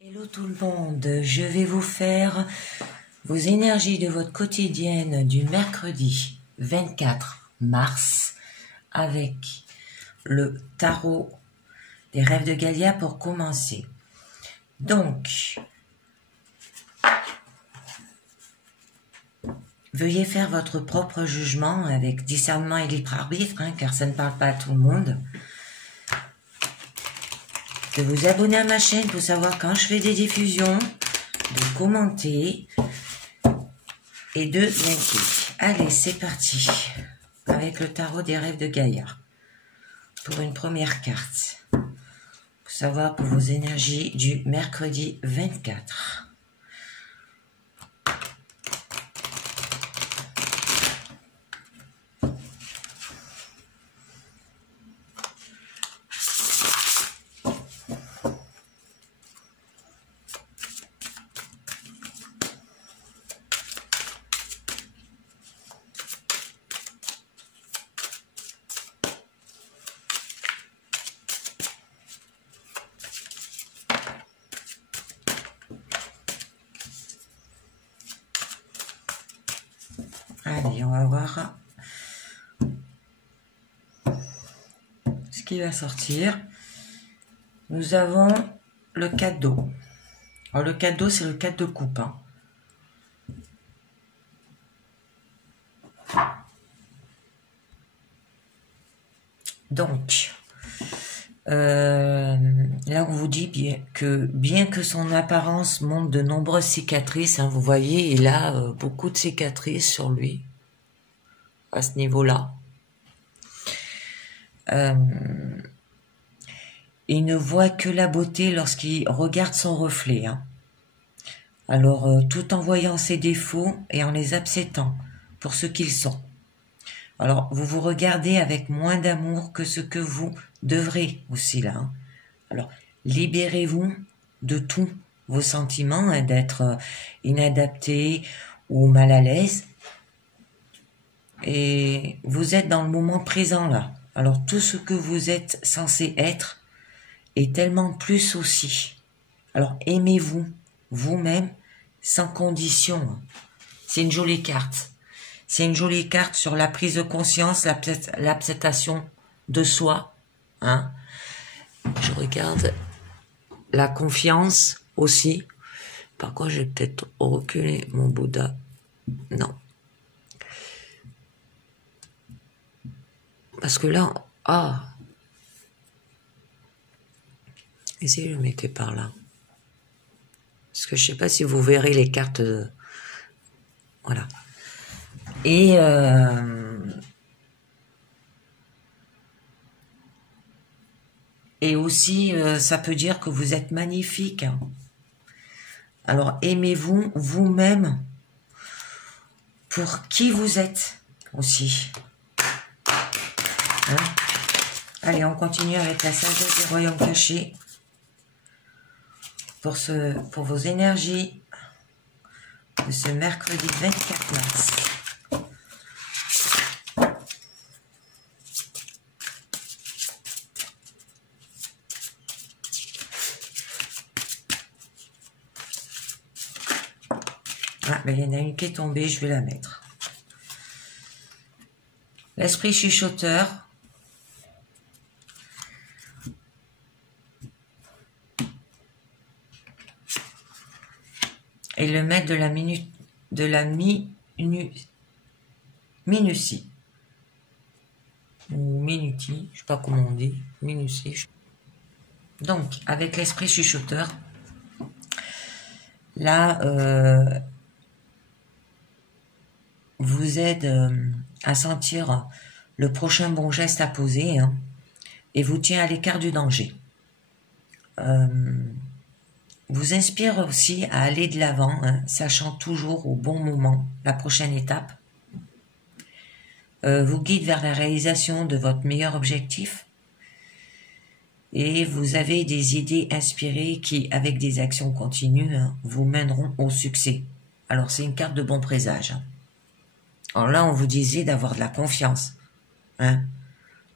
Hello tout le monde, je vais vous faire vos énergies de votre quotidienne du mercredi 24 mars avec le tarot des rêves de Gaïa pour commencer. Donc, veuillez faire votre propre jugement avec discernement et libre arbitre, car ça ne parle pas à tout le monde. De vous abonner à ma chaîne pour savoir quand je fais des diffusions, de commenter et de liker. Allez, c'est parti avec le tarot des rêves de Gaïa pour une première carte. Pour savoir pour vos énergies du mercredi 24. Allez, on va voir ce qui va sortir. Nous avons le cadeau. Alors, le cadeau, c'est le 4 de coupe. Donc, là, on vous dit bien que son apparence montre de nombreuses cicatrices, vous voyez, il a beaucoup de cicatrices sur lui, à ce niveau-là. Il ne voit que la beauté lorsqu'il regarde son reflet. Alors, tout en voyant ses défauts et en les acceptant pour ce qu'ils sont. Alors, vous vous regardez avec moins d'amour que ce que vous devrez aussi là. Alors, libérez-vous de tous vos sentiments d'être inadapté ou mal à l'aise. Et vous êtes dans le moment présent là. Alors, tout ce que vous êtes censé être est tellement plus aussi. Alors, aimez-vous, vous-même, sans condition. C'est une jolie carte. C'est une jolie carte sur la prise de conscience, l'acceptation de soi. Je regarde la confiance aussi. Par contre, je vais peut-être reculer mon Bouddha. Non. Parce que là, essayez de le mettre par là. Parce que je sais pas si vous verrez les cartes. Voilà. Et aussi, ça peut dire que vous êtes magnifique. Alors, aimez-vous vous-même pour qui vous êtes aussi. Allez, on continue avec la sagesse des royaumes cachés pour vos énergies de ce mercredi 24 mars. Il y en a une qui est tombée, je vais la mettre. L'esprit chuchoteur. Et le maître de la minutie. Ou minutie, je sais pas comment on dit. Minutie. Donc, avec l'esprit chuchoteur, là, vous aide à sentir le prochain bon geste à poser et vous tient à l'écart du danger. Vous inspire aussi à aller de l'avant, sachant toujours au bon moment la prochaine étape. Vous guide vers la réalisation de votre meilleur objectif. Et vous avez des idées inspirées qui, avec des actions continues, vous mèneront au succès. Alors, c'est une carte de bon présage. Alors là, on vous disait d'avoir de la confiance.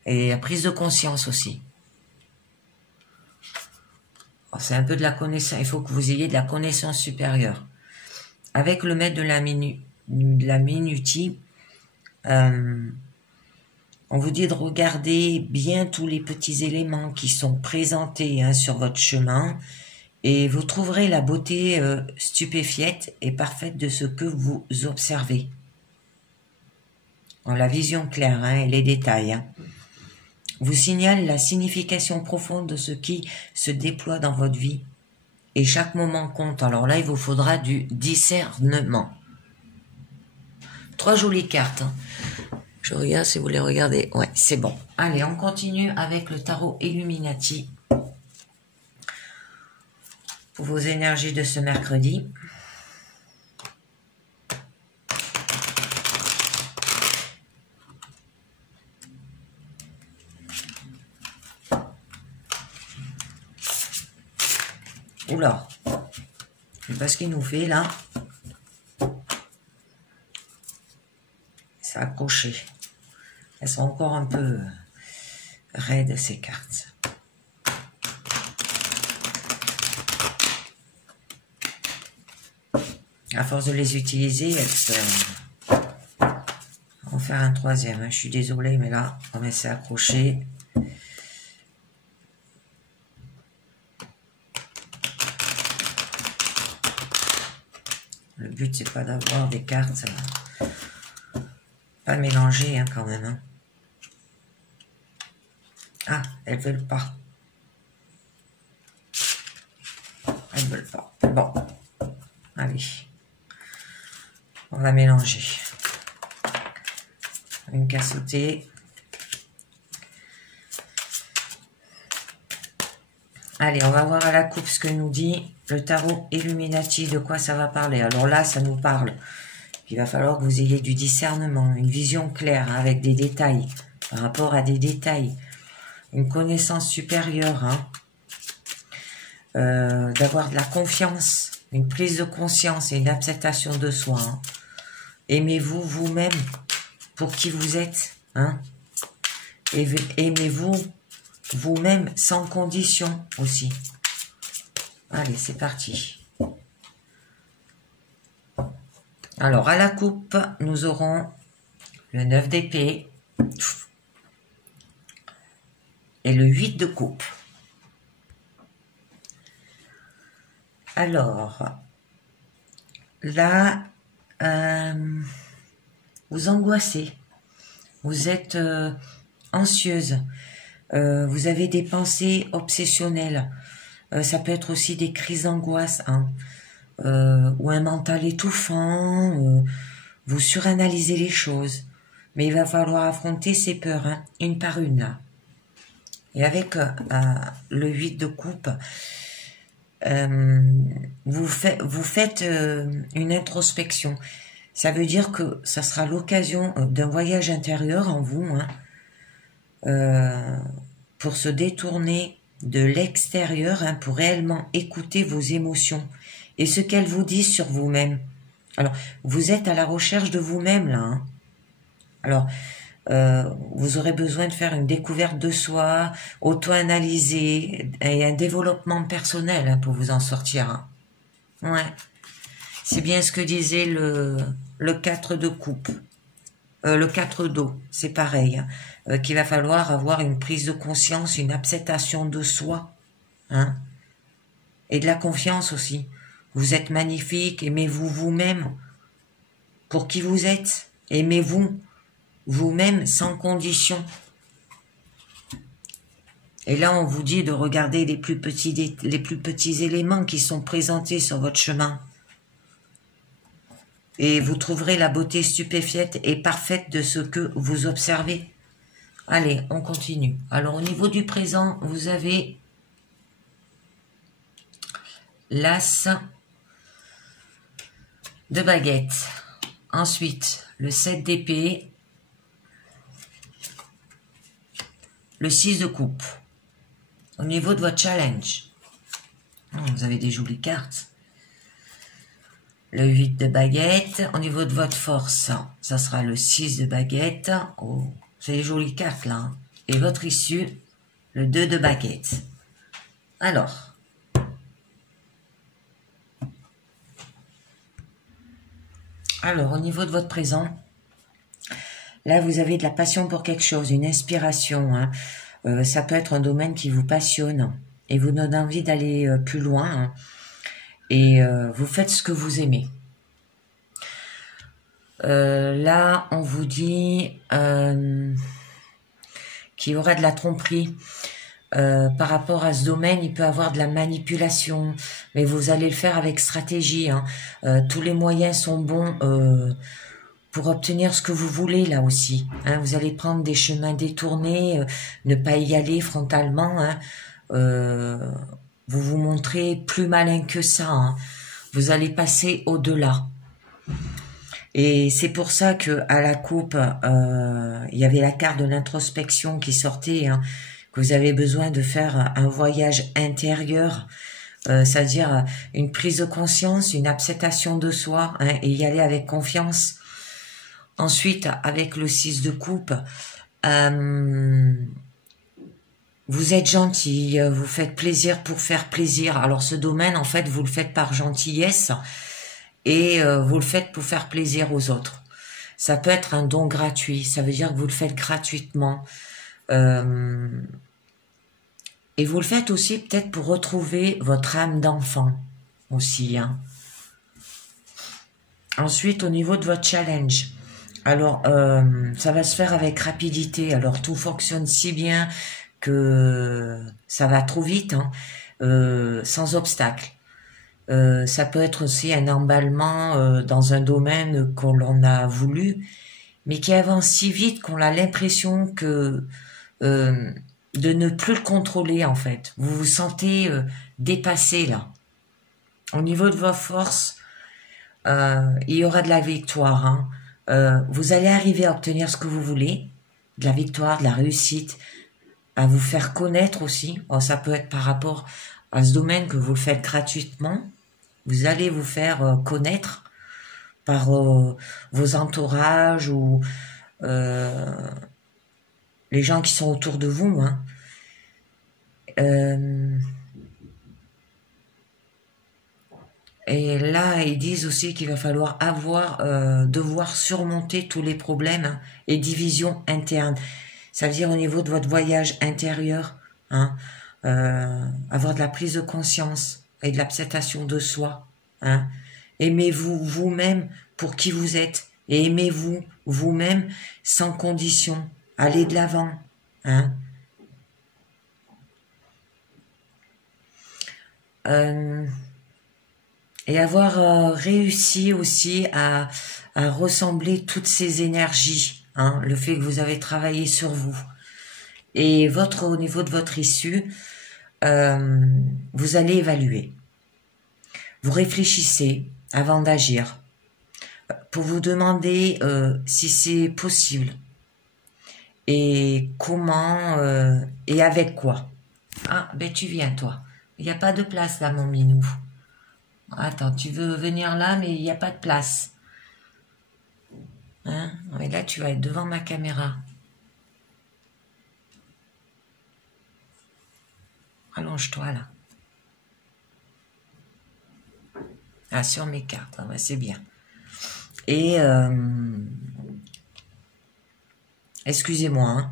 Et la prise de conscience aussi. c'est un peu de la connaissance. Il faut que vous ayez de la connaissance supérieure. Avec le maître de la minutie, on vous dit de regarder bien tous les petits éléments qui sont présentés sur votre chemin et vous trouverez la beauté stupéfiante et parfaite de ce que vous observez. La vision claire et les détails. Vous signale la signification profonde de ce qui se déploie dans votre vie. Et chaque moment compte. Alors là, il vous faudra du discernement. 3 jolies cartes. Je regarde si vous les regardez. Ouais, c'est bon. Allez, on continue avec le tarot Illuminati. Pour vos énergies de ce mercredi. Oula, je sais pas ce qu'il nous fait là. C'est accroché. Elles sont encore un peu raides ces cartes. À force de les utiliser, elles se... On va faire un troisième. Je suis désolée, mais là, on c'est accroché. Le but, c'est pas d'avoir des cartes pas mélangées quand même. Ah, elles veulent pas. Elles veulent pas. Bon, allez. On va mélanger. Une cassotée. Allez, on va voir à la coupe ce que nous dit le tarot Illuminati, de quoi ça va parler. Alors là, ça nous parle. Il va falloir que vous ayez du discernement, une vision claire avec des détails, par rapport à des détails, une connaissance supérieure, d'avoir de la confiance, une prise de conscience et une acceptation de soi. Aimez-vous vous-même pour qui vous êtes. Et aimez-vous vous-même sans condition aussi. Allez, c'est parti. Alors, à la coupe, nous aurons le 9 d'épée et le 8 de coupe. Alors, là, vous angoissez, vous êtes anxieuse, vous avez des pensées obsessionnelles, ça peut être aussi des crises d'angoisse, ou un mental étouffant, vous suranalysez les choses, mais il va falloir affronter ces peurs, une par une là. Et avec le 8 de coupe, vous faites une introspection. Ça veut dire que ça sera l'occasion d'un voyage intérieur en vous, pour se détourner de l'extérieur, pour réellement écouter vos émotions et ce qu'elles vous disent sur vous-même. Alors, vous êtes à la recherche de vous-même là. Alors, vous aurez besoin de faire une découverte de soi, auto-analyser et un développement personnel pour vous en sortir. Ouais, c'est bien ce que disait le 4 de coupe. Le 4 d'eau, c'est pareil. Qu'il va falloir avoir une prise de conscience, une acceptation de soi. Et de la confiance aussi. Vous êtes magnifique, aimez-vous vous-même pour qui vous êtes. Aimez-vous vous-même sans condition. Et là, on vous dit de regarder les plus petits éléments qui sont présentés sur votre chemin. Et vous trouverez la beauté stupéfiante et parfaite de ce que vous observez. Allez, on continue. Alors, au niveau du présent, vous avez l'as de baguette. Ensuite, le 7 d'épée. Le 6 de coupe. Au niveau de votre challenge, vous avez des jolies cartes. Le 8 de baguette. Au niveau de votre force, ça sera le 6 de baguette. Oh, c'est des jolies cartes là. Et votre issue, le 2 de baguette. Alors, Alors, au niveau de votre présent, là, vous avez de la passion pour quelque chose, une inspiration. Hein. Ça peut être un domaine qui vous passionne et vous donne envie d'aller plus loin. Hein. Et vous faites ce que vous aimez. Là, on vous dit qu'il y aura de la tromperie. Par rapport à ce domaine, il peut y avoir de la manipulation, mais vous allez le faire avec stratégie. Hein. Tous les moyens sont bons pour obtenir ce que vous voulez là aussi. Hein. Vous allez prendre des chemins détournés, ne pas y aller frontalement. Hein. Vous vous montrez plus malin que ça. Hein. Vous allez passer au-delà. Et c'est pour ça que à la coupe, il y avait la carte de l'introspection qui sortait. Hein, que vous avez besoin de faire un voyage intérieur, c'est-à-dire une prise de conscience, une acceptation de soi, hein, et y aller avec confiance. Ensuite, avec le 6 de coupe, vous êtes gentil, vous faites plaisir pour faire plaisir. Alors ce domaine, en fait, vous le faites par gentillesse et vous le faites pour faire plaisir aux autres. Ça peut être un don gratuit, ça veut dire que vous le faites gratuitement. Et vous le faites aussi peut-être pour retrouver votre âme d'enfant aussi. Hein. Ensuite, au niveau de votre challenge, alors ça va se faire avec rapidité. Alors tout fonctionne si bien que ça va trop vite, hein, sans obstacle. Ça peut être aussi un emballement dans un domaine qu'on l'on a voulu, mais qui avance si vite qu'on a l'impression que de ne plus le contrôler en fait. Vous vous sentez dépassé là. Au niveau de vos forces, il y aura de la victoire. Hein. Vous allez arriver à obtenir ce que vous voulez, de la victoire, de la réussite, à vous faire connaître aussi. Alors, ça peut être par rapport à ce domaine que vous le faites gratuitement. Vous allez vous faire connaître par vos entourages ou les gens qui sont autour de vous. Hein. Et là, ils disent aussi qu'il va falloir devoir surmonter tous les problèmes, hein, et divisions internes. Ça veut dire au niveau de votre voyage intérieur, hein, avoir de la prise de conscience et de l'acceptation de soi. Hein. Aimez-vous vous-même pour qui vous êtes et aimez-vous vous-même sans condition. Allez de l'avant. Hein. Et avoir réussi aussi à ressembler toutes ces énergies, hein, le fait que vous avez travaillé sur vous. Et au niveau de votre issue, vous allez évaluer. Vous réfléchissez avant d'agir pour vous demander si c'est possible et comment et avec quoi. Ah, ben tu viens toi. Il n'y a pas de place là, mon minou. Attends, tu veux venir là, mais il n'y a pas de place. Hein? Et là, tu vas être devant ma caméra. Allonge-toi là. Ah, sur mes cartes, ah, ben, c'est bien. Et excusez-moi, hein.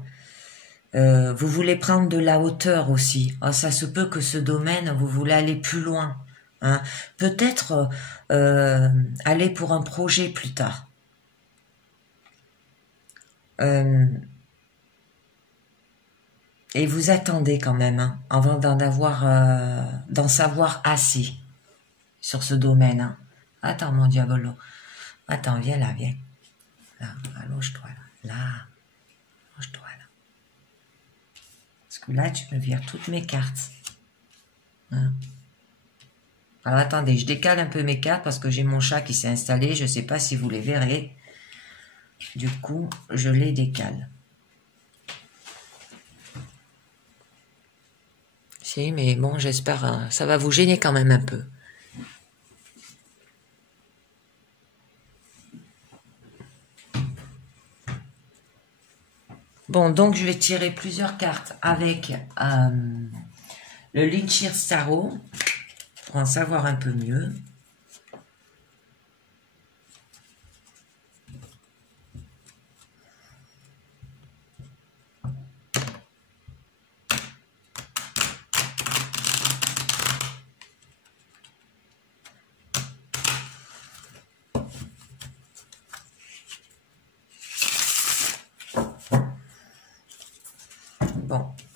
Vous voulez prendre de la hauteur aussi. Ah, ça se peut que ce domaine, vous voulez aller plus loin. Hein. Peut-être aller pour un projet plus tard. Et vous attendez quand même, hein, avant d'en savoir assez sur ce domaine. Hein. Attends, mon diabolo. Attends, viens là, viens. Là, allonge-toi là. Là, allonge-toi là. Parce que là, tu me vires toutes mes cartes. Hein. Alors attendez, je décale un peu mes cartes parce que j'ai mon chat qui s'est installé. Je ne sais pas si vous les verrez. Du coup, je les décale. Si, mais bon, j'espère, ça va vous gêner quand même un peu. Bon, donc je vais tirer plusieurs cartes avec le Linchir Tarot pour en savoir un peu mieux.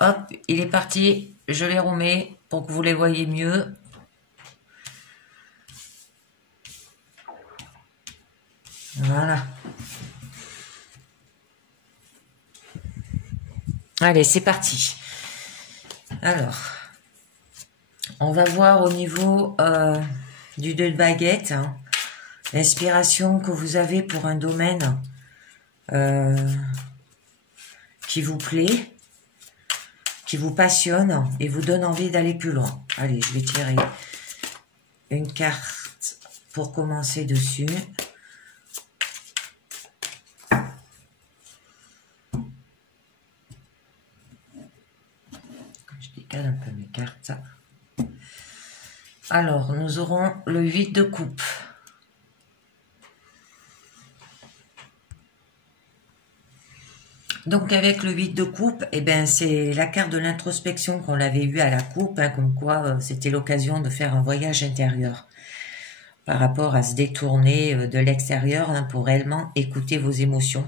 Hop, il est parti. Je les remets pour que vous les voyez mieux. Voilà. Allez, c'est parti. Alors, on va voir au niveau du 2 de baguette, hein, l'inspiration que vous avez pour un domaine qui vous plaît, qui vous passionne et vous donne envie d'aller plus loin. Allez, je vais tirer une carte pour commencer dessus. Je décale un peu mes cartes. Alors, nous aurons le 8 de coupe. Donc, avec le 8 de coupe, eh ben, c'est la carte de l'introspection qu'on l'avait vue à la coupe, hein, comme quoi c'était l'occasion de faire un voyage intérieur par rapport à se détourner de l'extérieur, hein, pour réellement écouter vos émotions,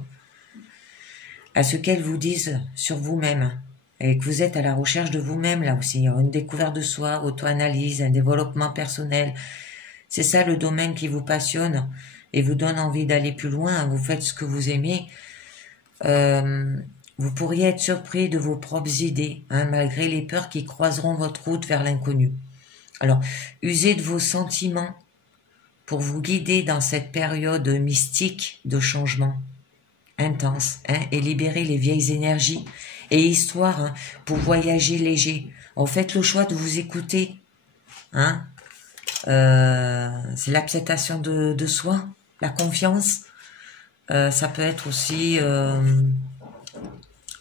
à ce qu'elles vous disent sur vous-même, et que vous êtes à la recherche de vous-même là aussi, une découverte de soi, auto-analyse, un développement personnel. C'est ça le domaine qui vous passionne et vous donne envie d'aller plus loin. Vous faites ce que vous aimez. Vous pourriez être surpris de vos propres idées, hein, malgré les peurs qui croiseront votre route vers l'inconnu. Alors, usez de vos sentiments pour vous guider dans cette période mystique de changement intense, hein, et libérer les vieilles énergies et histoires, hein, pour voyager léger. Alors, faites le choix de vous écouter, hein. C'est l'acceptation de soi, la confiance. Ça peut être aussi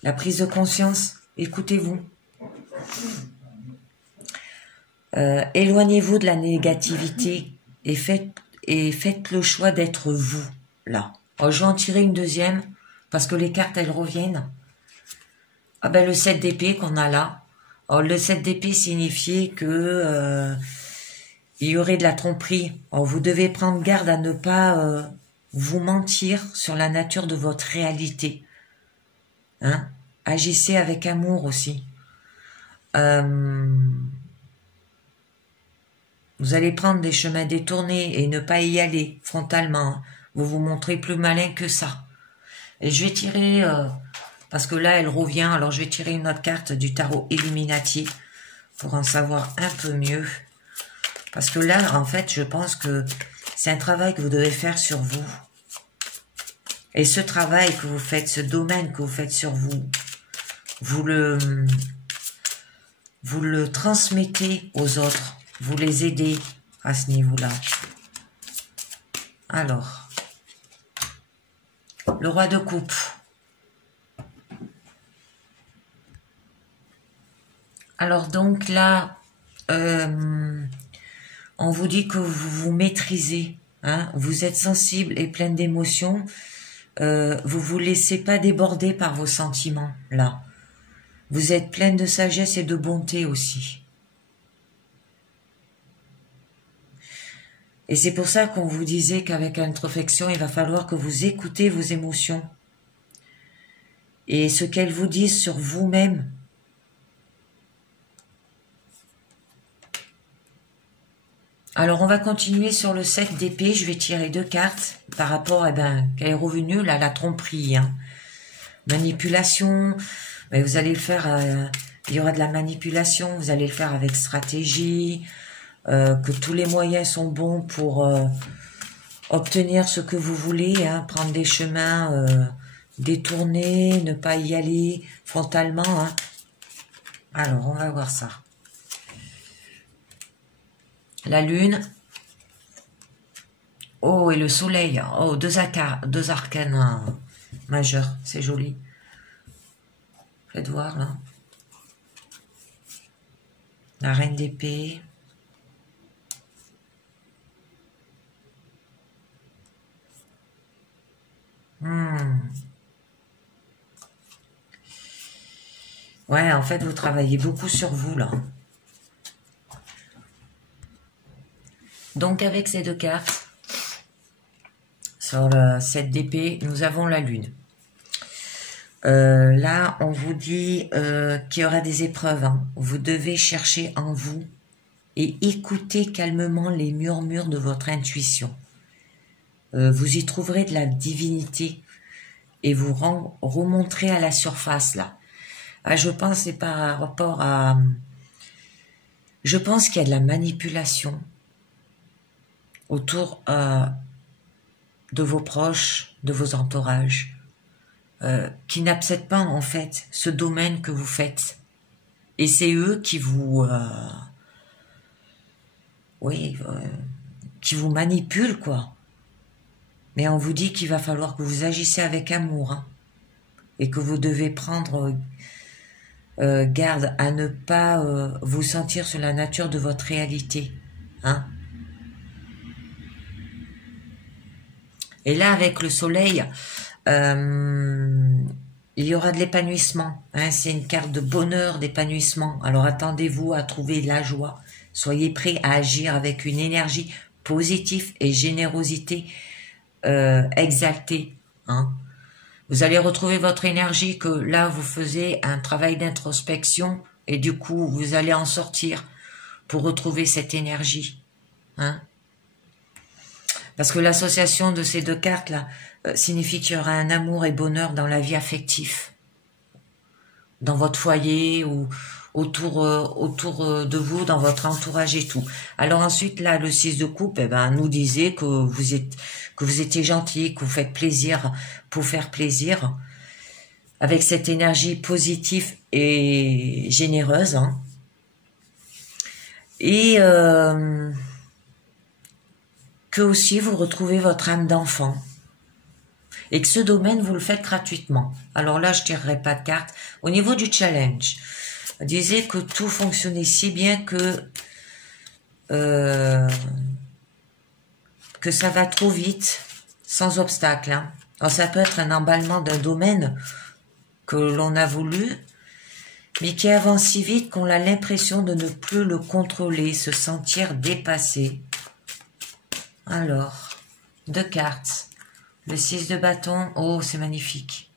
la prise de conscience. Écoutez-vous. Éloignez-vous de la négativité et faites le choix d'être vous, là. Alors, je vais en tirer une deuxième, parce que les cartes, elles reviennent. Ah ben, le 7 d'épée qu'on a là. Alors, le 7 d'épée signifiait que il y aurait de la tromperie. Alors, vous devez prendre garde à ne pas vous mentir sur la nature de votre réalité. Hein? Agissez avec amour aussi. Vous allez prendre des chemins détournés et ne pas y aller frontalement. Vous vous montrez plus malin que ça. Et je vais tirer, parce que là elle revient, alors je vais tirer une autre carte du tarot Illuminati pour en savoir un peu mieux. Parce que là, en fait, je pense que c'est un travail que vous devez faire sur vous. Et ce travail que vous faites, ce domaine que vous faites sur vous, vous le transmettez aux autres. Vous les aidez à ce niveau-là. Alors, le roi de coupe. Alors donc là, on vous dit que vous vous maîtrisez, hein, vous êtes sensible et pleine d'émotions, vous vous laissez pas déborder par vos sentiments, là. Vous êtes pleine de sagesse et de bonté aussi. Et c'est pour ça qu'on vous disait qu'avec l'introspection, il va falloir que vous écoutez vos émotions et ce qu'elles vous disent sur vous-même. Alors, on va continuer sur le 7 d'épée. Je vais tirer 2 cartes par rapport, qu'elle est revenue, là, la tromperie, hein. Manipulation, mais vous allez le faire, il y aura de la manipulation, vous allez le faire avec stratégie, que tous les moyens sont bons pour obtenir ce que vous voulez, hein, prendre des chemins détournés, ne pas y aller frontalement, hein. Alors, on va voir ça. La lune. Oh, et le soleil. Oh, deux arcanes majeurs. C'est joli. Faites voir, là. La reine d'épée. Ouais, en fait, vous travaillez beaucoup sur vous, là. Donc, avec ces 2 cartes, sur le 7 d'épée, nous avons la lune. Là, on vous dit qu'il y aura des épreuves. Hein. Vous devez chercher en vous et écouter calmement les murmures de votre intuition. Vous y trouverez de la divinité et vous remonterez à la surface là. Ah, je pense c'est par rapport à... Je pense qu'il y a de la manipulation autour de vos proches, de vos entourages, qui n'acceptent pas en fait ce domaine que vous faites. Et c'est eux qui vous... qui vous manipulent quoi. Mais on vous dit qu'il va falloir que vous agissez avec amour hein, et que vous devez prendre garde à ne pas vous sentir sur la nature de votre réalité. Hein. Et là, avec le soleil, il y aura de l'épanouissement. Hein, c'est une carte de bonheur, d'épanouissement. Alors attendez-vous à trouver la joie. Soyez prêts à agir avec une énergie positive et générosité exaltée. Hein. Vous allez retrouver votre énergie que là, vous faisiez un travail d'introspection et du coup, vous allez en sortir pour retrouver cette énergie. Hein. Parce que l'association de ces deux cartes-là signifie qu'il y aura un amour et bonheur dans la vie affective, dans votre foyer ou autour de vous, dans votre entourage et tout. Alors ensuite, là, le 6 de coupe, nous disait que vous étiez gentil, que vous faites plaisir pour faire plaisir, avec cette énergie positive et généreuse. Hein. Et que aussi vous retrouvez votre âme d'enfant. Et que ce domaine, vous le faites gratuitement. Alors là, je ne tirerai pas de carte. Au niveau du challenge, disait que tout fonctionnait si bien que ça va trop vite, sans obstacle. Hein. Alors ça peut être un emballement d'un domaine que l'on a voulu, mais qui avance si vite qu'on a l'impression de ne plus le contrôler, se sentir dépassé. Alors, 2 cartes. Le 6 de bâton, oh c'est magnifique.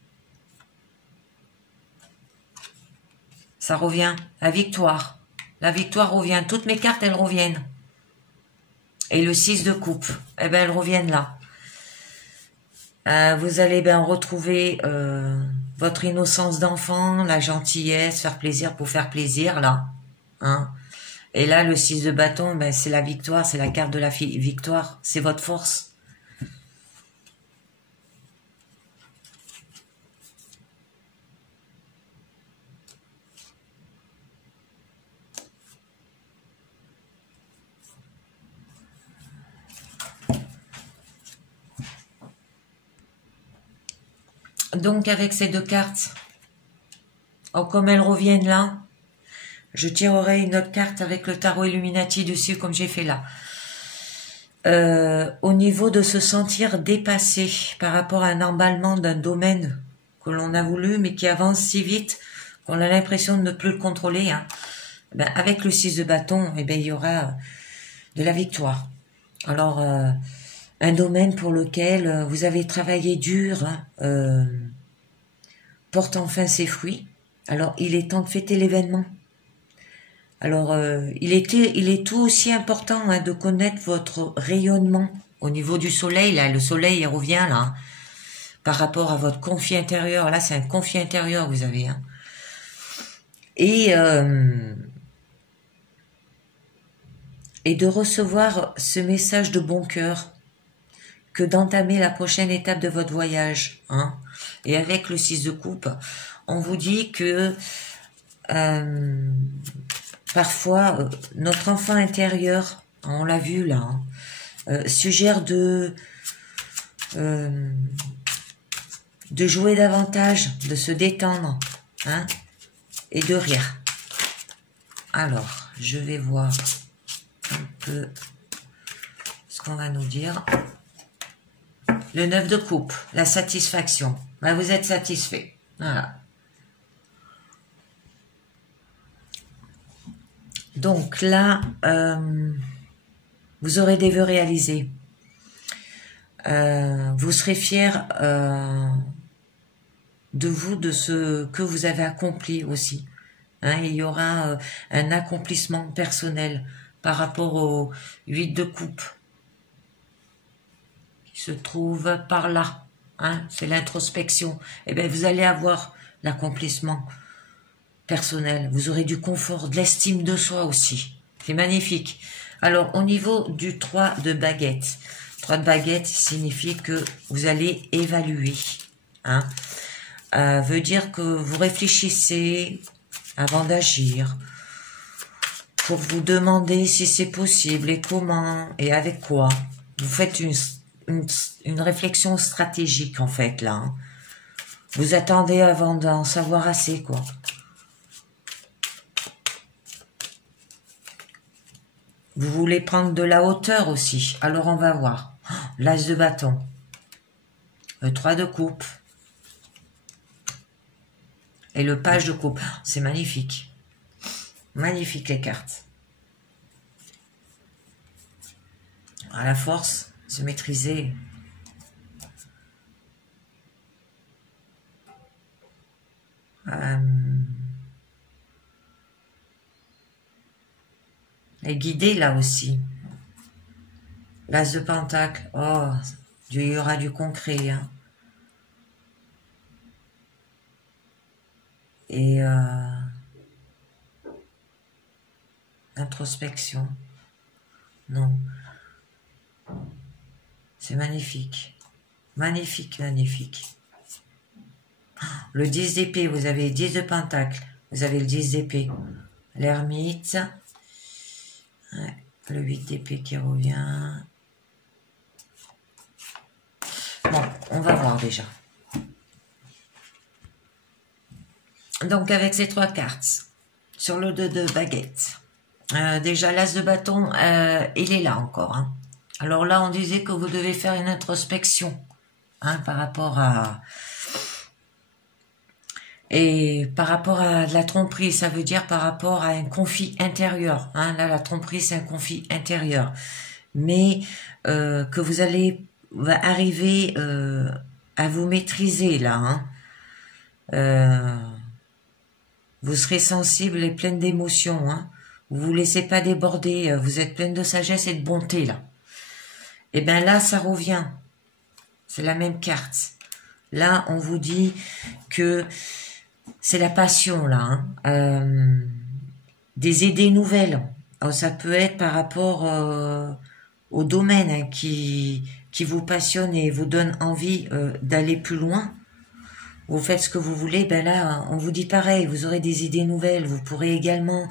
Ça revient, la victoire. La victoire revient, toutes mes cartes elles reviennent. Et le 6 de coupe, elles reviennent là. Vous allez retrouver votre innocence d'enfant, la gentillesse, faire plaisir pour faire plaisir là. Hein. Et là le 6 de bâton, c'est la victoire, c'est la carte de la victoire, c'est votre force. Donc avec ces 2 cartes, comme elles reviennent là, je tirerai une autre carte avec le tarot Illuminati dessus comme j'ai fait là. Au niveau de se sentir dépassé par rapport à un emballement d'un domaine que l'on a voulu mais qui avance si vite qu'on a l'impression de ne plus le contrôler. Hein. Avec le 6 de bâton, il y aura de la victoire. Alors, un domaine pour lequel vous avez travaillé dur porte enfin ses fruits. Alors, il est temps de fêter l'événement. Alors, il est tout aussi important de connaître votre rayonnement au niveau du soleil. Là, le soleil il revient là par rapport à votre conflit intérieur. Là, c'est un conflit intérieur que vous avez. Hein. Et de recevoir ce message de bon cœur que d'entamer la prochaine étape de votre voyage. Hein. Et avec le 6 de coupe, on vous dit que parfois, notre enfant intérieur, on l'a vu là, suggère de jouer davantage, de se détendre, hein, et de rire. Alors, je vais voir un peu ce qu'on va nous dire. Le 9 de coupe, la satisfaction. Vous êtes satisfait. Voilà. Donc là, vous aurez des vœux réalisés. Vous serez fiers de vous, de ce que vous avez accompli aussi. Hein, il y aura un accomplissement personnel par rapport au 8 de coupe qui se trouve par là. Hein, c'est l'introspection. Et bien, vous allez avoir l'accomplissement personnel. Vous aurez du confort, de l'estime de soi aussi. C'est magnifique. Alors, au niveau du 3 de baguette, 3 de baguette signifie que vous allez évaluer. Hein, veut dire que vous réfléchissez avant d'agir, pour vous demander si c'est possible et comment et avec quoi. Vous faites une réflexion stratégique en fait là. Hein. Vous attendez avant d'en savoir assez quoi. Vous voulez prendre de la hauteur aussi. Alors on va voir. L'as de bâton. Le 3 de coupe. Et le page de coupe. C'est magnifique. Magnifique les cartes. À la force, se maîtriser. Et guider là aussi. L'as de pentacle. Oh, il y aura du concret. Hein. Et introspection. Non. C'est magnifique. Magnifique, magnifique. Le 10 d'épée, vous avez le 10 de pentacle. Vous avez le 10 d'épée. L'ermite. Ouais, le 8 d'épée qui revient. Bon, on va voir déjà. Donc, avec ces 3 cartes, sur le 2 de baguette, déjà l'as de bâton, il est là encore. Hein. Alors là, on disait que vous devez faire une introspection hein, par rapport à... Et par rapport à la tromperie, ça veut dire par rapport à un conflit intérieur. Hein. Là, la tromperie, c'est un conflit intérieur. Mais que vous allez arriver à vous maîtriser là. Hein. Vous serez sensible et pleine d'émotions. Hein. Vous vous laissez pas déborder. Vous êtes pleine de sagesse et de bonté là. Et bien là, ça revient. C'est la même carte. Là, on vous dit que c'est la passion là. Hein. Des idées nouvelles. Alors, ça peut être par rapport au domaine hein, qui vous passionne et vous donne envie d'aller plus loin. Vous faites ce que vous voulez, ben là, on vous dit pareil, vous aurez des idées nouvelles, vous pourrez également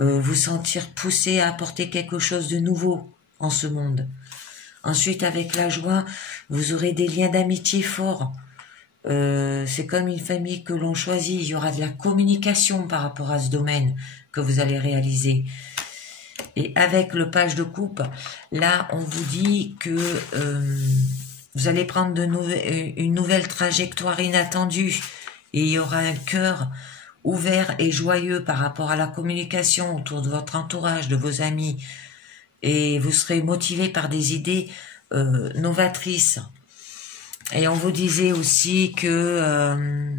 vous sentir poussé à apporter quelque chose de nouveau en ce monde. Ensuite, avec la joie, vous aurez des liens d'amitié forts. C'est comme une famille que l'on choisit, il y aura de la communication par rapport à ce domaine que vous allez réaliser. Et avec le page de coupe, là, on vous dit que vous allez prendre une nouvelle trajectoire inattendue et il y aura un cœur ouvert et joyeux par rapport à la communication autour de votre entourage, de vos amis. Et vous serez motivé par des idées novatrices. Et on vous disait aussi que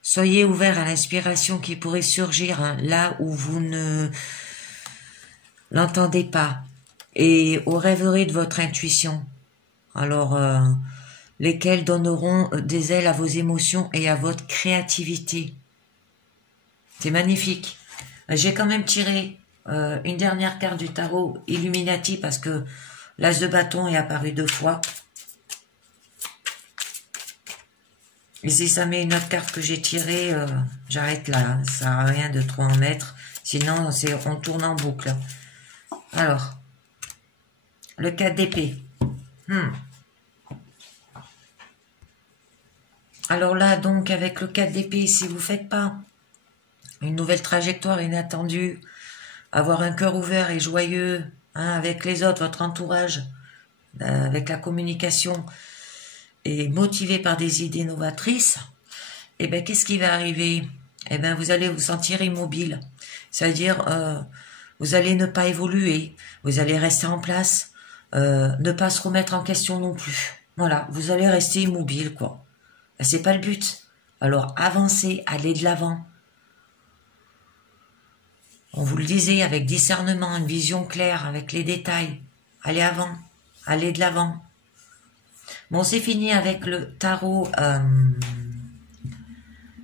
soyez ouverts à l'inspiration qui pourrait surgir hein, là où vous ne l'entendez pas. Et aux rêveries de votre intuition. Alors, lesquelles donneront des ailes à vos émotions et à votre créativité. C'est magnifique. J'ai quand même tiré une dernière carte du tarot Illuminati parce que l'as de bâton est apparu 2 fois. Et si ça met une autre carte que j'ai tirée, j'arrête là. Hein. Ça sert à rien de trop en mettre. Sinon, on tourne en boucle. Alors... Le 4 d'épée. Alors là, donc, avec le 4 d'épée, si vous ne faites pas une nouvelle trajectoire inattendue, avoir un cœur ouvert et joyeux, hein, avec les autres, votre entourage, avec la communication, et motivé par des idées novatrices, eh bien, qu'est-ce qui va arriver? Eh bien, vous allez vous sentir immobile. C'est-à-dire, vous allez ne pas évoluer, vous allez rester en place, ne pas se remettre en question non plus. Voilà, vous allez rester immobile, quoi. C'est pas le but. Alors, avancez, allez de l'avant. On vous le disait, avec discernement, une vision claire, avec les détails. Allez avant, allez de l'avant. Bon, c'est fini avec le tarot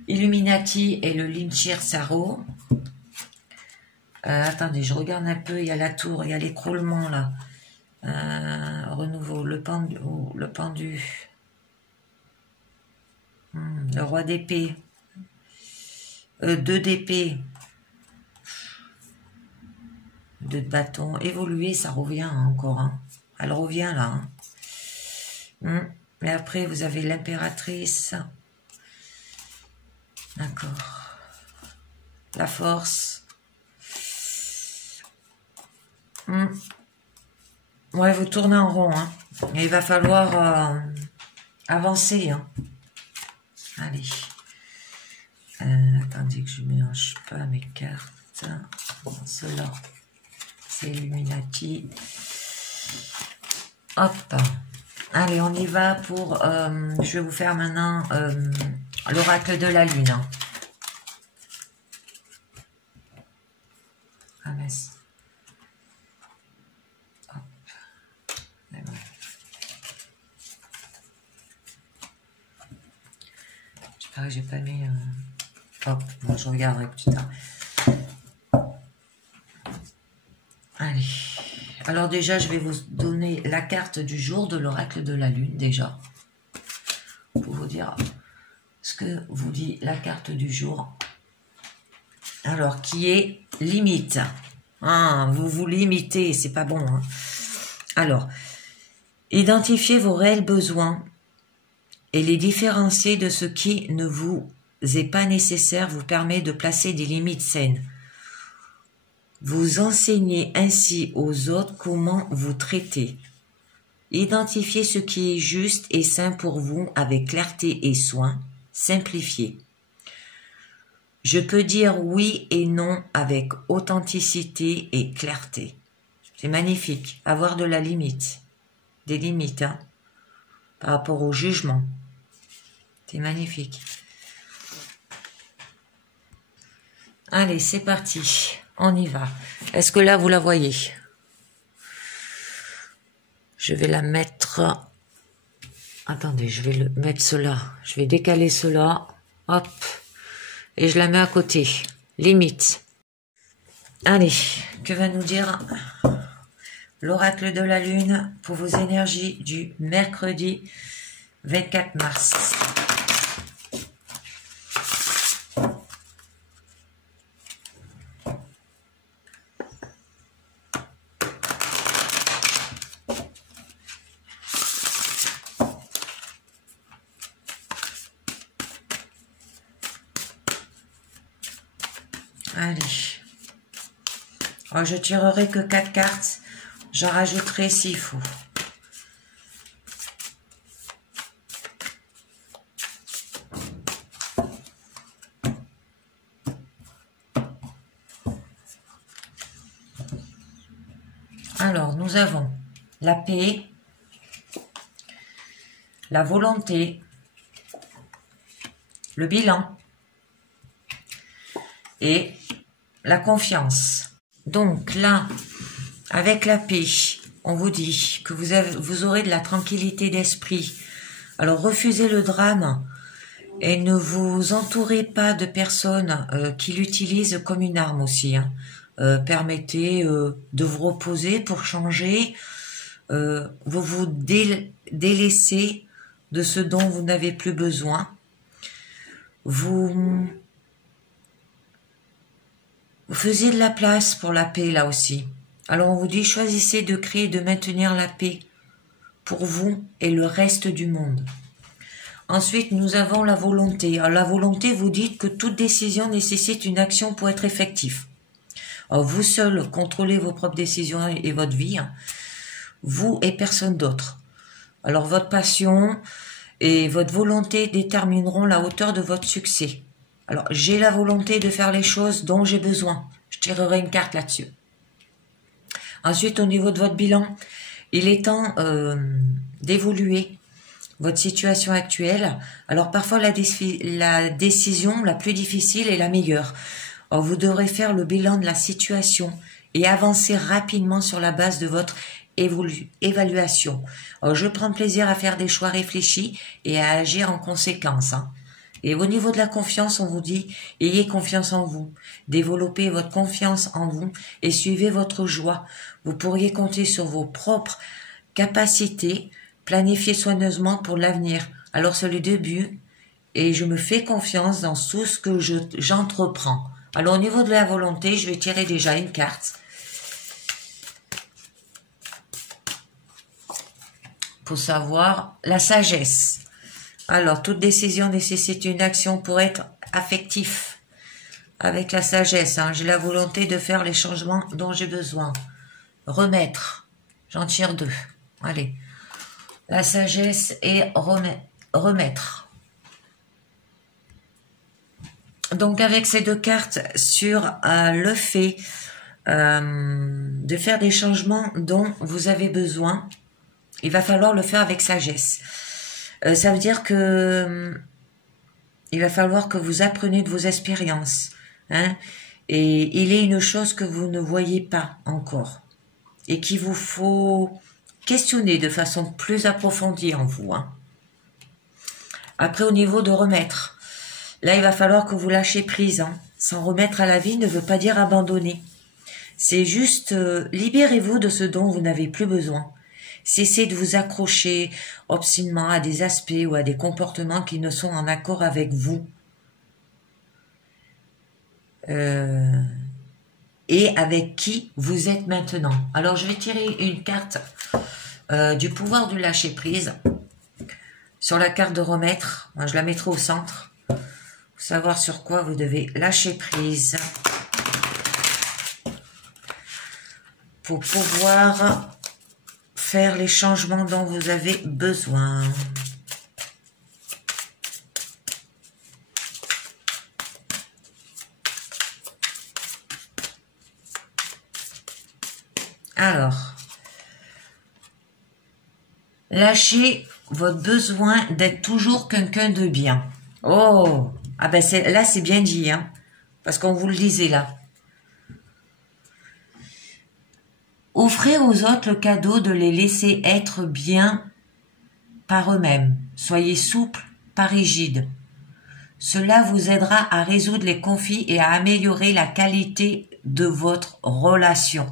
Illuminati et le Linchir Saro. Attendez, je regarde un peu, il y a la tour, il y a l'écroulement là. Renouveau, le pendu, le roi d'épée, 2 d'épée, 2 de bâton, évoluer, ça revient hein, encore, hein. Elle revient là. Hein. Mais après, vous avez l'impératrice, d'accord, la force. Ouais, vous tournez en rond, hein. Et il va falloir avancer, hein. Allez. Attendez que je ne mélange pas mes cartes. Bon, cela, c'est Illuminati. Hop. Allez, on y va pour... je vais vous faire maintenant l'oracle de la lune. Hein. Ah, mince. J'ai pas mis... Hop, bon, je regarderai plus tard. Allez. Alors déjà, je vais vous donner la carte du jour de l'oracle de la lune, déjà. Pour vous dire ce que vous dit la carte du jour. Alors, qui est limite. Ah, vous vous limitez, c'est pas bon. Hein. Alors, identifiez vos réels besoins et les différencier de ce qui ne vous est pas nécessaire vous permet de placer des limites saines. Vous enseignez ainsi aux autres comment vous traiter. Identifiez ce qui est juste et sain pour vous avec clarté et soin. Simplifiez. Je peux dire oui et non avec authenticité et clarté. C'est magnifique, avoir de la limite, des limites hein, par rapport au jugement. C'est magnifique. Allez, c'est parti. On y va. Est-ce que là, vous la voyez? Je vais la mettre... Attendez, je vais mettre cela. Je vais décaler cela. Hop. Et je la mets à côté. Limite. Allez, que va nous dire l'oracle de la lune pour vos énergies du mercredi 24 mars. Allez. Alors, je tirerai que 4 cartes. J'en rajouterai s'il faut. Alors, nous avons la paix, la volonté, le bilan et la confiance. Donc là, avec la paix, on vous dit que vous aurez de la tranquillité d'esprit. Alors refusez le drame et ne vous entourez pas de personnes qui l'utilisent comme une arme aussi. Hein. Permettez de vous reposer pour changer. Vous vous délaissez de ce dont vous n'avez plus besoin. Vous faisiez de la place pour la paix là aussi. Alors on vous dit, choisissez de créer et de maintenir la paix pour vous et le reste du monde. Ensuite, nous avons la volonté. Alors, la volonté, vous dites que toute décision nécessite une action pour être effective. Alors, vous seul contrôlez vos propres décisions et votre vie. Hein. Vous et personne d'autre. Alors, votre passion et votre volonté détermineront la hauteur de votre succès. Alors, j'ai la volonté de faire les choses dont j'ai besoin. Je tirerai une carte là-dessus. Ensuite, au niveau de votre bilan, il est temps d'évoluer votre situation actuelle. Alors parfois la décision la plus difficile est la meilleure. Alors, vous devrez faire le bilan de la situation et avancer rapidement sur la base de votre évaluation. Alors, je prends plaisir à faire des choix réfléchis et à agir en conséquence. Et au niveau de la confiance, on vous dit, ayez confiance en vous, développez votre confiance en vous et suivez votre joie. Vous pourriez compter sur vos propres capacités, planifier soigneusement pour l'avenir. Alors c'est le début et je me fais confiance dans tout ce que j'entreprends. Alors au niveau de la volonté, je vais tirer déjà une carte pour savoir la sagesse. Alors, toute décision nécessite une action pour être affectif. Avec la sagesse, j'ai la volonté de faire les changements dont j'ai besoin. Remettre. J'en tire 2. Allez. La sagesse et remettre. Donc, avec ces 2 cartes sur le fait de faire des changements dont vous avez besoin, il va falloir le faire avec sagesse. Ça veut dire que il va falloir que vous appreniez de vos expériences. Et il est une chose que vous ne voyez pas encore. Et qu'il vous faut questionner de façon plus approfondie en vous. Après, au niveau de remettre. Là, il va falloir que vous lâchez prise. S'en remettre à la vie ne veut pas dire abandonner. C'est juste libérez-vous de ce dont vous n'avez plus besoin. Cessez de vous accrocher obstinément à des aspects ou à des comportements qui ne sont en accord avec vous. Et avec qui vous êtes maintenant. Alors, je vais tirer une carte du pouvoir du lâcher-prise. Sur la carte de remettre, moi, je la mettrai au centre. Pour savoir sur quoi vous devez lâcher prise. Pour pouvoir faire les changements dont vous avez besoin. Alors, lâchez votre besoin d'être toujours quelqu'un de bien. Oh, ah ben là c'est bien dit, parce qu'on vous le disait là. Offrez aux autres le cadeau de les laisser être bien par eux-mêmes. Soyez souple, pas rigide. Cela vous aidera à résoudre les conflits et à améliorer la qualité de votre relation.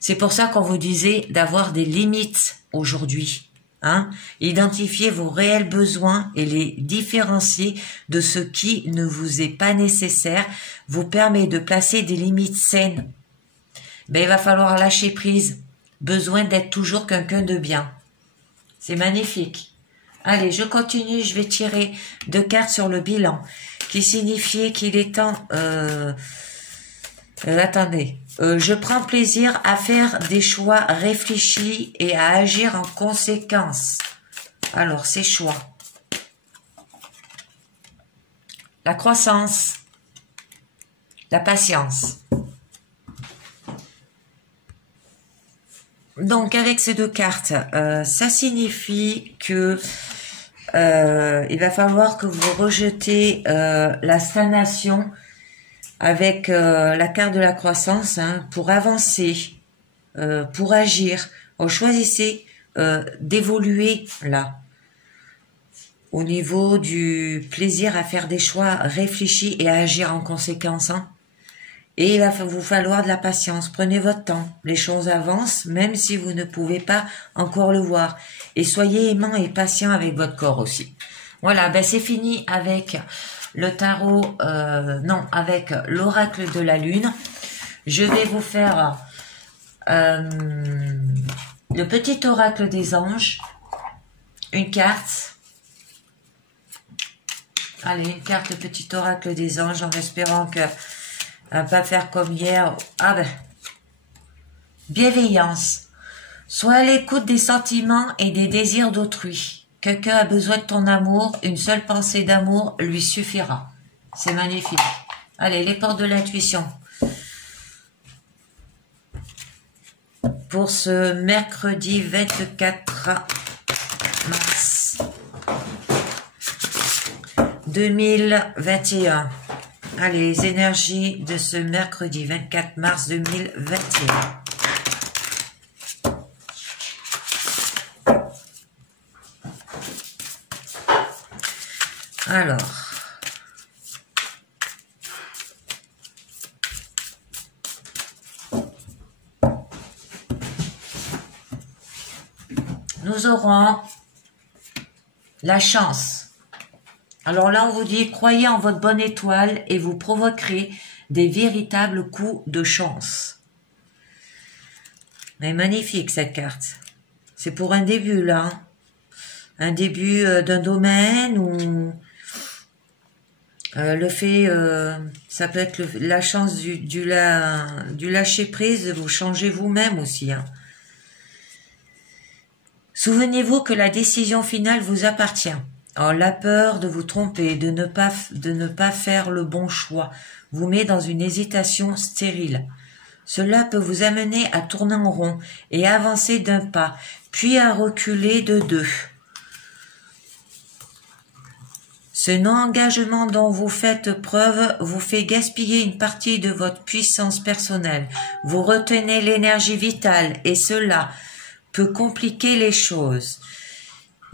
C'est pour ça qu'on vous disait d'avoir des limites aujourd'hui. Identifier vos réels besoins et les différencier de ce qui ne vous est pas nécessaire vous permet de placer des limites saines. Il va falloir lâcher prise. Besoin d'être toujours quelqu'un de bien. C'est magnifique. Allez, je continue. Je vais tirer 2 cartes sur le bilan. Qui signifiait qu'il est temps... attendez. Je prends plaisir à faire des choix réfléchis et à agir en conséquence. Alors, ces choix. La croissance. La patience. Donc, avec ces 2 cartes, ça signifie que il va falloir que vous rejetez la stagnation avec la carte de la croissance pour avancer, pour agir. Donc, choisissez d'évoluer là, au niveau du plaisir à faire des choix réfléchis et à agir en conséquence. Et il va vous falloir de la patience. Prenez votre temps. Les choses avancent, même si vous ne pouvez pas encore le voir. Et soyez aimant et patient avec votre corps aussi. Voilà, c'est fini avec le tarot, avec l'oracle de la lune. Je vais vous faire le petit oracle des anges. Une carte. Allez, une carte, le petit oracle des anges, en espérant que pas faire comme hier. Bienveillance. Sois à l'écoute des sentiments et des désirs d'autrui. Quelqu'un a besoin de ton amour, une seule pensée d'amour lui suffira. C'est magnifique. Allez, les portes de l'intuition. Pour ce mercredi 24 mars 2021. Allez, les énergies de ce mercredi 24 mars 2021. Alors, nous aurons la chance. Alors là, on vous dit, croyez en votre bonne étoile et vous provoquerez des véritables coups de chance. Mais magnifique cette carte. C'est pour un début là. Un début d'un domaine ou le fait, ça peut être la chance du lâcher prise, vous changez vous-même aussi. Hein. Souvenez-vous que la décision finale vous appartient. Alors, la peur de vous tromper, de ne pas faire le bon choix, vous met dans une hésitation stérile. Cela peut vous amener à tourner en rond et à avancer d'un pas, puis à reculer de deux. Ce non-engagement dont vous faites preuve vous fait gaspiller une partie de votre puissance personnelle. Vous retenez l'énergie vitale et cela peut compliquer les choses.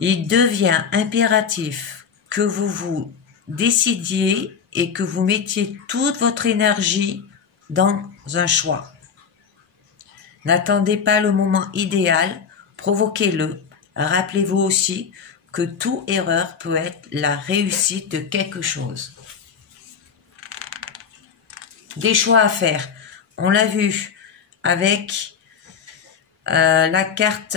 Il devient impératif que vous vous décidiez et que vous mettiez toute votre énergie dans un choix. N'attendez pas le moment idéal, provoquez-le. Rappelez-vous aussi que toute erreur peut être la réussite de quelque chose. Des choix à faire. On l'a vu avec la carte,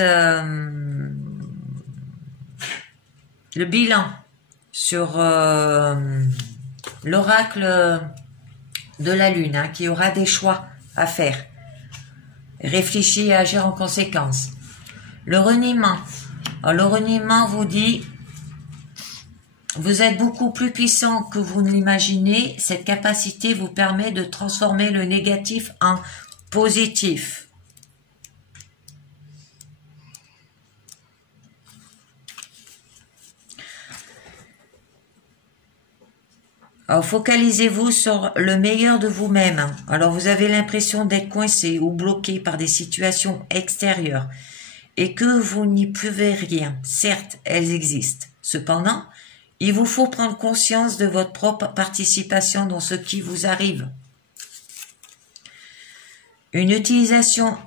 le bilan sur l'oracle de la Lune, hein, qui aura des choix à faire. Réfléchir et agir en conséquence. Le reniement. Alors, le reniement vous dit, vous êtes beaucoup plus puissant que vous ne l'imaginez. Cette capacité vous permet de transformer le négatif en positif. Alors, focalisez-vous sur le meilleur de vous-même. Alors, vous avez l'impression d'être coincé ou bloqué par des situations extérieures et que vous n'y pouvez rien. Certes, elles existent. Cependant, il vous faut prendre conscience de votre propre participation dans ce qui vous arrive. Une utilisation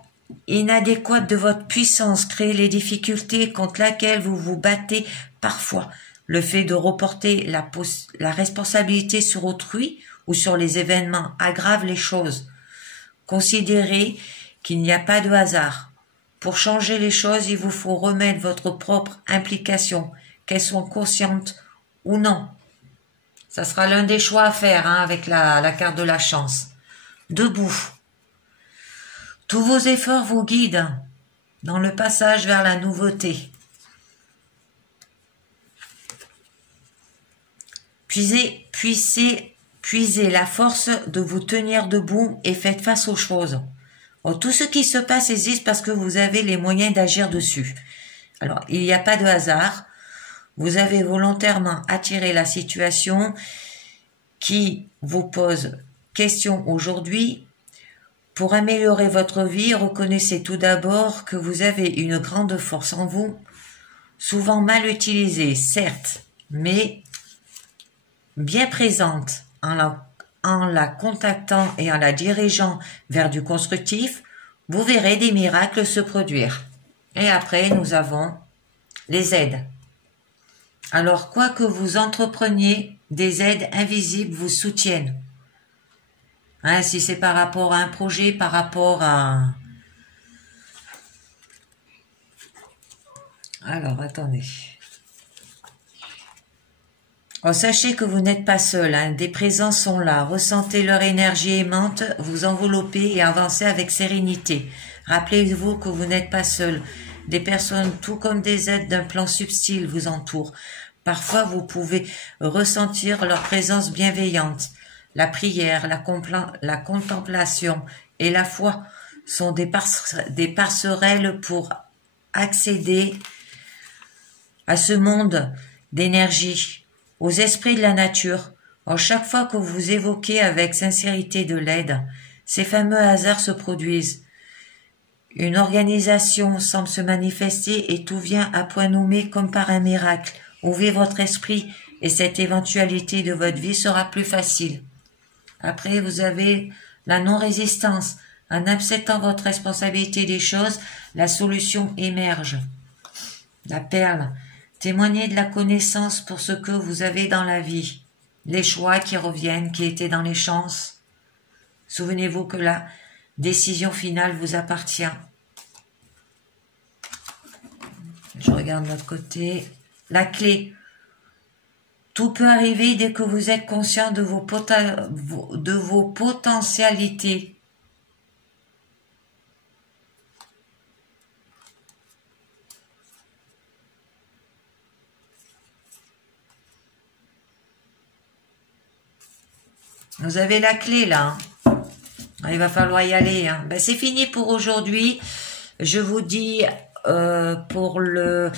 inadéquate de votre puissance crée les difficultés contre lesquelles vous vous battez parfois. Le fait de reporter la responsabilité sur autrui ou sur les événements aggrave les choses. Considérez qu'il n'y a pas de hasard. Pour changer les choses, il vous faut remettre votre propre implication, qu'elles soient conscientes ou non. Ça sera l'un des choix à faire hein, avec la carte de la chance. Debout. Tous vos efforts vous guident dans le passage vers la nouveauté. Puisez la force de vous tenir debout et faites face aux choses. Alors, tout ce qui se passe existe parce que vous avez les moyens d'agir dessus. Alors, il n'y a pas de hasard. Vous avez volontairement attiré la situation qui vous pose question aujourd'hui. Pour améliorer votre vie, reconnaissez tout d'abord que vous avez une grande force en vous, souvent mal utilisée, certes, mais bien présente en la contactant et en la dirigeant vers du constructif, vous verrez des miracles se produire. Et après, nous avons les aides. Alors, quoi que vous entrepreniez, des aides invisibles vous soutiennent. Hein, si c'est par rapport à un projet, par rapport à... Alors, attendez. Alors, sachez que vous n'êtes pas seul, hein. Des présences sont là. Ressentez leur énergie aimante, vous enveloppez et avancez avec sérénité. Rappelez-vous que vous n'êtes pas seul. Des personnes, tout comme des êtres d'un plan subtil, vous entourent. Parfois, vous pouvez ressentir leur présence bienveillante. La prière, la contemplation et la foi sont des passerelles pour accéder à ce monde d'énergie aux esprits de la nature. Or, chaque fois que vous évoquez avec sincérité de l'aide, ces fameux hasards se produisent. Une organisation semble se manifester et tout vient à point nommé comme par un miracle. Ouvrez votre esprit et cette éventualité de votre vie sera plus facile. Après, vous avez la non-résistance. En acceptant votre responsabilité des choses, la solution émerge. La perle. Témoignez de la connaissance pour ce que vous avez dans la vie. Les choix qui reviennent, qui étaient dans les chances. Souvenez-vous que la décision finale vous appartient. Je regarde de l'autre côté. La clé. Tout peut arriver dès que vous êtes conscient de vos potentialités. Vous avez la clé là. Il va falloir y aller. Ben, c'est fini pour aujourd'hui. Je vous dis pour le...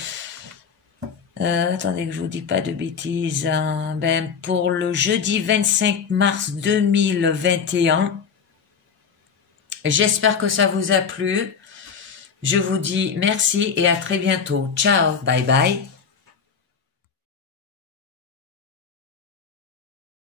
attendez que je vous dis pas de bêtises. Ben, pour le jeudi 25 mars 2021. J'espère que ça vous a plu. Je vous dis merci et à très bientôt. Ciao, bye bye.